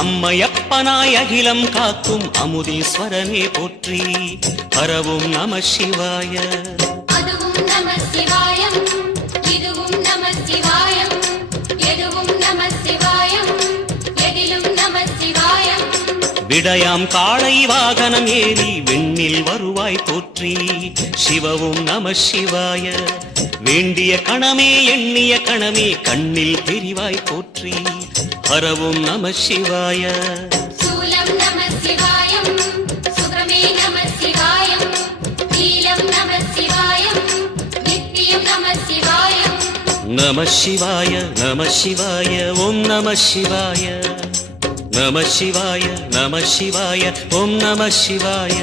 அம்மையப்பனாய் அகிலம் காக்கும் அமுதீஸ்வரனே போற்றி. பரவும் நம சிவாய. அதுவும் நம சிவாயம், இதுவும் நம சிவாயம், எதுவும் நம சிவாயம், எதிலும் நம சிவாயம். விடயாம் காளை வாகனம் ஏறி விண்ணில் வருவாய் போற்றி. சிவவும் நம சிவாய. வேண்டிய கணமே எண்ணிய கணமே கண்ணில் தெரிவாய் போற்றி. ஹரவும் நம சிவாய. சூலம் நம சிவாயம், சுப்ரமே நம சிவாயம், நீலம் நம சிவாயம், நித்தியம் நம சிவாயம். நம சிவாய நம சிவாய ஓம் நம சிவாய. நம சிவாய நம சிவாய ஓம் நம சிவாய.